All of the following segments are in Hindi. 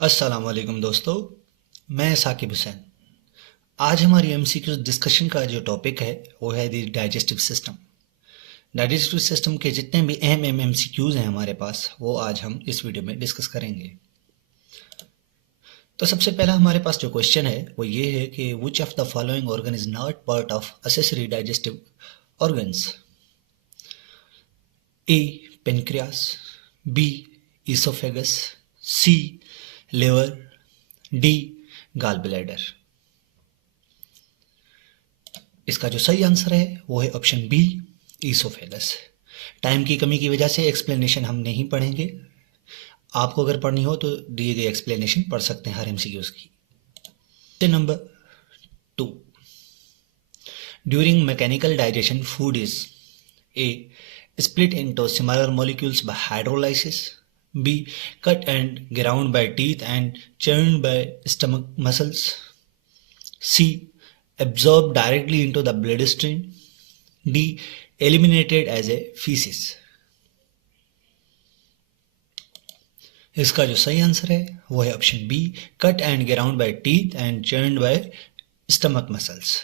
अस्सलाम वालेकुम दोस्तों। मैं साकिब हुसैन। आज हमारी एमसीक्यू डिस्कशन का जो टॉपिक है वो है दी डाइजेस्टिव सिस्टम। डाइजेस्टिव सिस्टम के जितने भी अहम अहम एमसीक्यूज हैं हमारे पास वो आज हम इस वीडियो में डिस्कस करेंगे। तो सबसे पहला हमारे पास जो क्वेश्चन है वो ये है कि which of the following organ is not part of accessory digestive organs. A pancreas, B oesophagus, C liver, D gall bladder. इसका जो सही आंसर है वो है ऑप्शन बी ईसोफेगस। टाइम की कमी की वजह से एक्सप्लेनेशन हम नहीं पढ़ेंगे। आपको अगर पढ़नी हो तो दिए गए एक्सप्लेनेशन पढ़ सकते हैं हर एमसीक्यूज की। Number 2, during mechanical digestion food is a split into smaller molecules by hydrolysis, b cut and ground by teeth and churned by stomach muscles, c absorbed directly into the bloodstream, d eliminated as a feces। इसका जो सही आंसर है वो है option B cut and ground by teeth and churned by stomach muscles.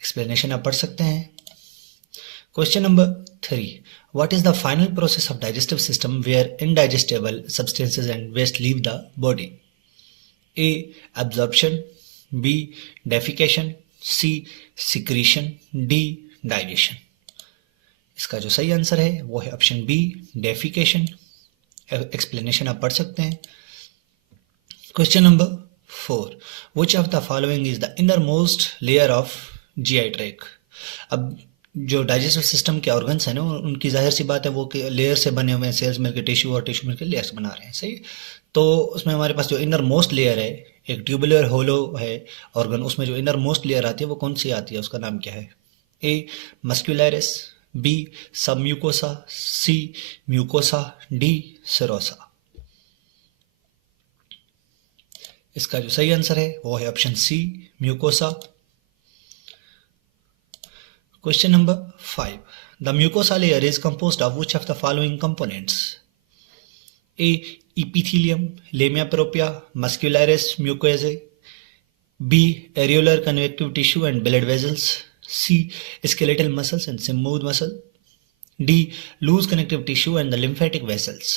Explanation आप पढ़ सकते हैं। Question number 3. What is the final process of digestive system where indigestible substances and waste leave the body? A. Absorption, B. Defecation, C. Secretion, D. Digestion। इसका जो सही आंसर है वो है ऑप्शन बी डेफिकेशन। एक्सप्लेनेशन आप पढ़ सकते हैं। Question number 4. Which of the following is the innermost layer of GI tract? अब जो डाइजेस्टिव सिस्टम के ऑर्गन्स हैं ना उनकी जाहिर सी बात है वो लेयर से बने हुए हैं, सेल्स मिलकर टिश्यू और टिश्यू मिलकर लेयर्स बना रहे हैं, सही। तो उसमें हमारे पास जो इनर मोस्ट लेयर है, एक ट्यूबुलर होलो है ऑर्गन, उसमें जो इनर मोस्ट लेयर आती है वो कौन सी आती है, उसका नाम क्या है? A muscularis, B submucosa, C mucosa, D serosa. इसका जो सही आंसर है वो है option C mucosa. Question number 5. The mucosa layer is composed of which of the following components? A. Epithelium, lamina propria, muscularis mucosae. B. Areolar convective tissue and blood vessels. C. Skeletal muscles and smooth muscle. D. Loose connective tissue and the lymphatic vessels।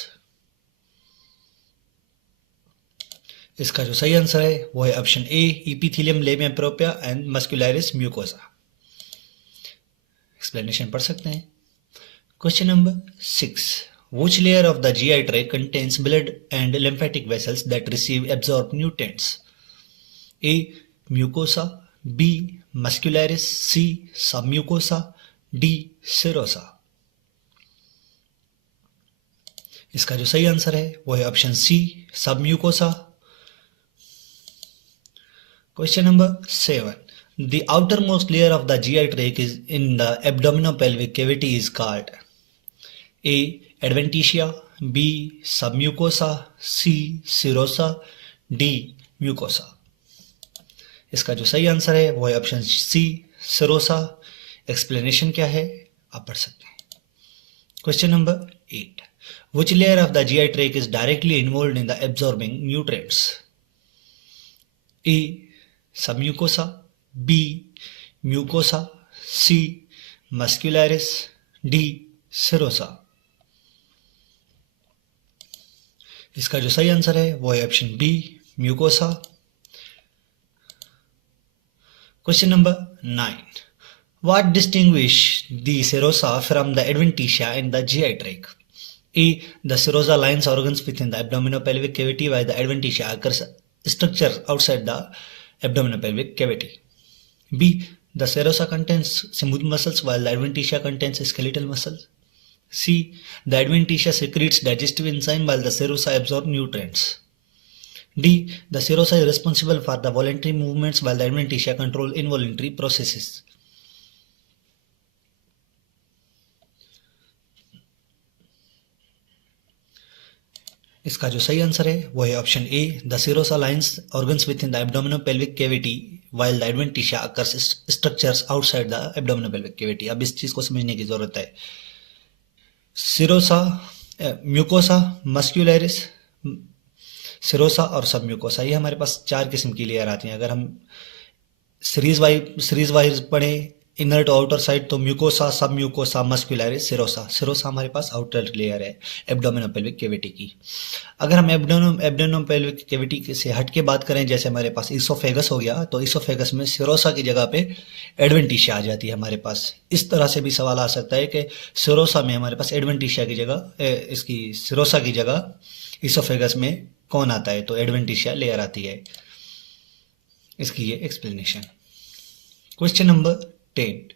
इसका जो सही आंसर है वो है option A epithelium, lamina propria and muscularis mucosa. Explanation पढ़ सकते हैं। Question number 6. Which layer of the GI tract contains blood and lymphatic vessels that receive absorbed nutrients? A. Mucosa, B. Muscularis, C. Submucosa, D. Serosa। इसका जो सही आंसर है वो है option C submucosa. Question number 7. The outermost layer of the GI tract is in the abdominopelvic cavity is called A. Adventitia, B. Submucosa, C. Serosa, D. Mucosa। इसका जो सही आंसर है वो है ऑप्शन सी सेरोसा। एक्सप्लेनेशन क्या है आप पढ़ सकते हैं। Question number 8. Which layer of the GI tract is directly involved in the absorbing nutrients? A. Submucosa, B. Mucosa, C. Muscularis, D. Serosa। इसका जो सही आंसर है वो है option B mucosa. Question number 9. What distinguish the serosa from the adventitia in the GI tract? A. The serosa lines organs within the abdominopelvic cavity while the adventitia occurs structure outside the abdominopelvic cavity. B. The serosa contains smooth muscles while the adventitia contains skeletal muscles. C. The adventitia secretes digestive enzyme while the serosa absorb nutrients. D. The serosa is responsible for the voluntary movements while the adventitia control involuntary processes। इसका जो सही आंसर है वो है option A the serosa lines organs within the abdominopelvic cavity while the adventitia occurs structures outside the abdominopelvic cavity. अब इस चीज को समझने की जरूरत है। सिरोसा, म्यूकोसा, मस्क्यूलरिस, सिरोसा और सब म्यूकोसा, ये हमारे पास 4 किस्म की लेयर आती हैं। अगर हम सीरीज वाइज पढ़े इनर टू आउटर साइड, तो म्यूकोसा, सब म्यूकोसा, मस्कुलरिस, सिरोसा। सिरोसा हमारे पास आउटर लेयर है एब्डोमिनोपेल्विक कैविटी की। अगर हम एब्डोमिनोपेल्विक कैविटी से हट के बात करें, जैसे हमारे पास इसोफेगस हो गया, तो इसोफेगस में सिरोसा की जगह पे एडवेंटिशिया आ जाती है हमारे पास। इस तरह से भी सवाल आ सकता है कि सिरोसा में हमारे पास एडवेंटिशिया की जगह इसकी सिरोसा की जगह इसोफेगस में कौन आता है, तो एडवेंटिशिया लेयर आती है। इसकी ये explanation. Question number 10.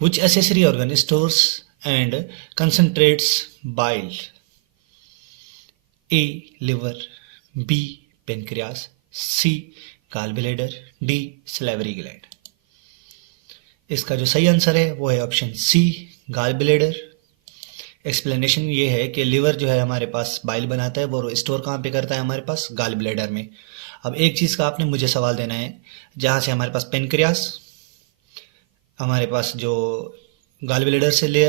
Which accessory organ stores and concentrates bile? A. Liver, B. Pancreas, C. Gallbladder, D. salivary gland. इसका जो सही आंसर है वो है ऑप्शन सी, गाल ब्लेडर। एक्सप्लेनेशन ये है कि लिवर जो है हमारे पास बाइल बनाता है, वो स्टोर कहाँ पे करता है हमारे पास, गाल ब्लेडर में। अब एक चीज़ का आपने मुझे सवाल देना है, जहाँ से हमारे पास पेनक्रियास, हमारे पास जो गाल ब्लेडर से ले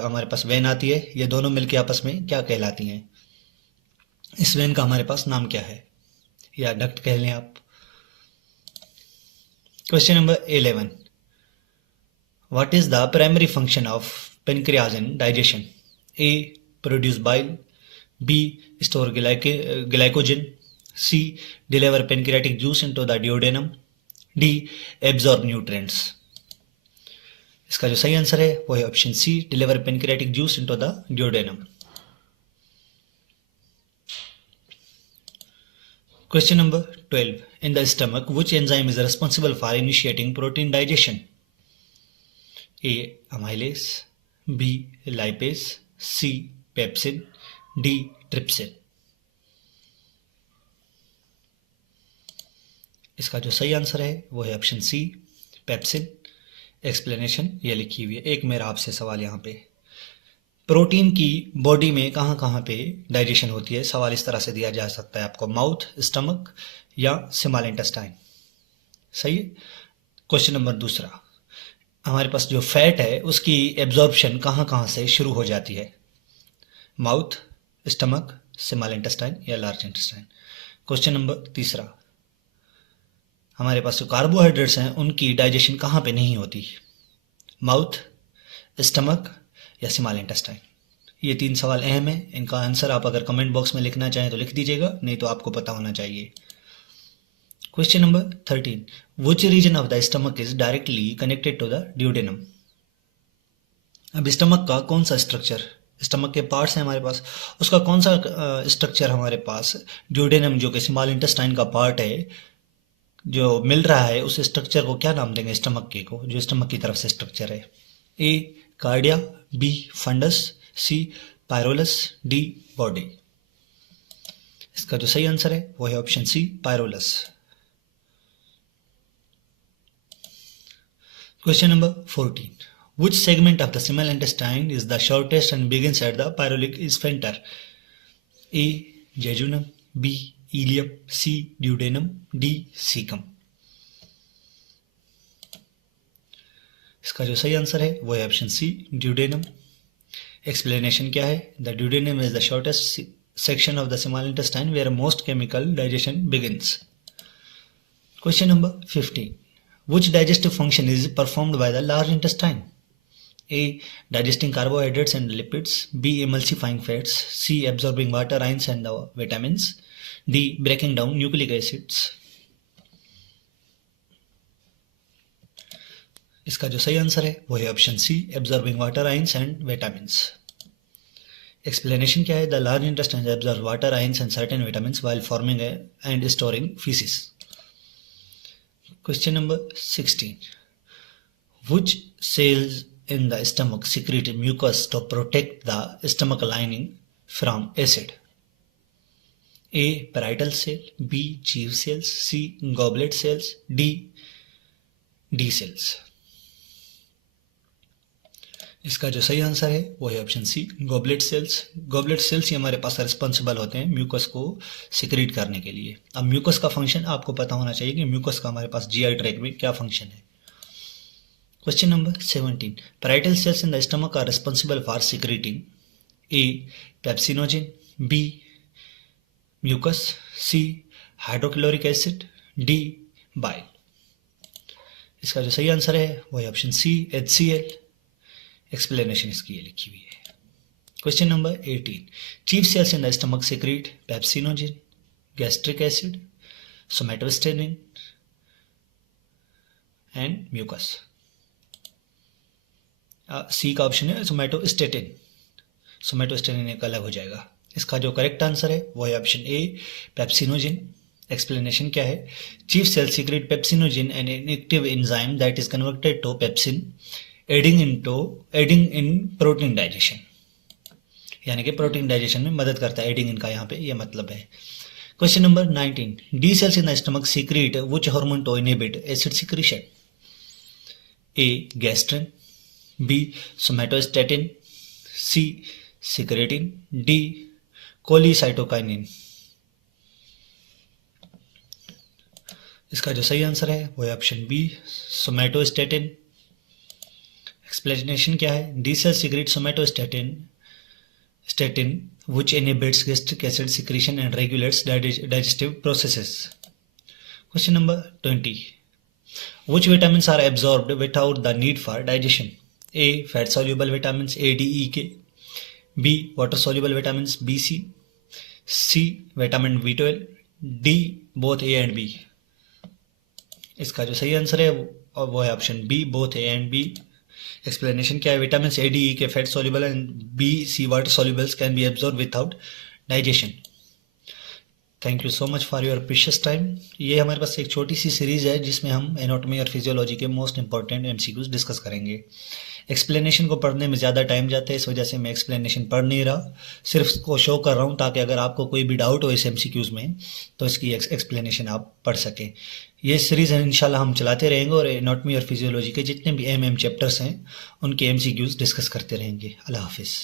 हमारे पास वेन आती है, ये दोनों मिलके आपस में क्या कहलाती हैं? इस वेन का हमारे पास नाम क्या है, या डक्ट कह लें आप। Question number 11. What is the primary function of pancreas in digestion? A. Produce bile, B. Store glycogen, C. Deliver pancreatic juice into the duodenum, D. Absorb nutrients. इसका जो सही आंसर है वो है option C, deliver pancreatic juice into the duodenum. Question number 12. In the stomach which enzyme is responsible for initiating protein digestion? A. Amylase, B. Lipase, C. Pepsin, D. Trypsin. इसका जो सही आंसर है वो है ऑप्शन सी, पेप्सिन। एक्सप्लेनेशन ये लिखी हुई है। एक मेरा आपसे सवाल यहाँ पे, प्रोटीन की बॉडी में कहाँ कहाँ पे डाइजेशन होती है? सवाल इस तरह से दिया जा सकता है आपको, माउथ, स्टमक या स्मॉल इंटेस्टाइन। सही है। क्वेश्चन नंबर दूसरा, हमारे पास जो फैट है उसकी एब्जॉर्प्शन कहाँ कहाँ से शुरू हो जाती है? माउथ, स्टमक, स्मॉल इंटेस्टाइन या लार्ज इंटेस्टाइन। क्वेश्चन नंबर तीसरा, हमारे पास जो कार्बोहाइड्रेट्स हैं उनकी डाइजेशन कहाँ पे नहीं होती? माउथ, स्टमक या स्मॉल इंटेस्टाइन। ये 3 सवाल अहम है। इनका आंसर आप अगर कमेंट बॉक्स में लिखना चाहें तो लिख दीजिएगा, नहीं तो आपको पता होना चाहिए। Question number 13. Which region of the stomach is directly connected to the duodenum? अब स्टमक का कौन सा स्ट्रक्चर, स्टमक के पार्ट्स हैं हमारे पास, उसका कौन सा स्ट्रक्चर हमारे पास डिओडेनम, जो कि स्मॉल इंटेस्टाइन का पार्ट है, जो मिल रहा है, उस स्ट्रक्चर को क्या नाम देंगे स्टमक के को, जो स्टमक की तरफ से स्ट्रक्चर है? A. Cardia, B. Fundus, C. Pylorus, D. Body. इसका जो सही आंसर है वो है option C, pylorus. Question number 14. Which segment of the small intestine is the shortest and begins at the pyrolic sphincter? A. Jejunum, B. Ileum, C. Duodenum, D. Cecum। इसका जो सही आंसर है वो है ऑप्शन सी, ड्यूडेनम। एक्सप्लेनेशन क्या है? The duodenum is the shortest section of the small intestine where most chemical digestion begins. Question number 15. Which digestive function is performed by the large intestine? A. Digesting carbohydrates and lipids, B. Emulsifying fats, C. Absorbing water, ions and vitamins, D. Breaking down nucleic acids। इसका जो सही आंसर है वो है option C, absorbing water, ions and vitamins. Explanation क्या है? The large intestine absorb water, ions and certain vitamins while forming and storing faeces. Question number 16. Which cells in the stomach secrete mucus to protect the stomach lining from acid? A. Parietal cell, B. Chief cells, C. Goblet cells, D. D cells। इसका जो सही आंसर है वो है option C, goblet cells. Goblet cells ही हमारे पास रिस्पॉन्सिबल होते हैं म्यूकस को सिक्रीट करने के लिए। अब म्यूकस का फंक्शन आपको पता होना चाहिए कि म्यूकस का हमारे पास जीआई ट्रैक्ट में क्या फंक्शन है। Question number 17. Parietal cells in the stomach are responsible for secreting A. Pepsinogen, B. Mucus, C hydrochloric acid, D bile. इसका जो सही आंसर है वो है ऑप्शन सी HCl। एक्सप्लेनेशन इसकी ये लिखी हुई है। Question number 18, chief cells in the stomach secrete pepsinogen, gastric acid, somatostatin and mucus. C का ऑप्शन है सोमेटोस्टेटिन। सोमेटोस्टेटिन एक अलग हो जाएगा। इसका जो करेक्ट आंसर है वो है ऑप्शन ए पेप्सिनोजिन। एक्सप्लेनेशन क्या है? Chief cell secrete pepsinogen an inactive enzyme that is converted to pepsin aiding in protein digestion, यानी कि प्रोटीन डाइजेशन में मदद करता है। एडिंग इनका यहाँ पे ये मतलब है। Question number 19, D cells in the stomach secrete which hormone to inhibit acid secretion? A gastrin, B somatostatin, C secretin, D cholecystokinin. इसका जो सही आंसर है वो है ऑप्शन बी सोमेटोस्टेटिन। एक्सप्लेनेशन क्या है? D cell secrete somatostatin which inhibits gastric acid secretion and regulates digestive processes. Question number 20, which vitamins are absorbed without the need for digestion? A fat soluble vitamins A, D, E, K, B water soluble vitamins B, C, C vitamin B12, D both A and B। इसका जो सही आंसर है वो है option B both A and B. Explanation क्या है? Vitamin A D E K fat soluble and B C water solubles can be absorb without digestion. Thank you so much for your precious time. ये हमारे पास एक छोटी सी सीरीज है जिसमें हम एनाटॉमी और फिजियोलॉजी के मोस्ट इंपॉर्टेंट एमसीक्यूज डिस्कस करेंगे। एक्सप्लेनेशन को पढ़ने में ज़्यादा टाइम जाता है, इस वजह से मैं एक्सप्लेनेशन पढ़ नहीं रहा, सिर्फ इसको शो कर रहा हूँ ताकि अगर आपको कोई भी डाउट हो इस एमसीक्यूज में तो इसकी एक्सप्लेनेशन आप पढ़ सकें। ये सीरीज़ इंशाल्लाह हम चलाते रहेंगे और एनाटॉमी और फिजियोलॉजी के जितने भी एमएम चैप्टर्स हैं उनके एमसीक्यूज डिस्कस करते रहेंगे। अल्लाह हाफिज़।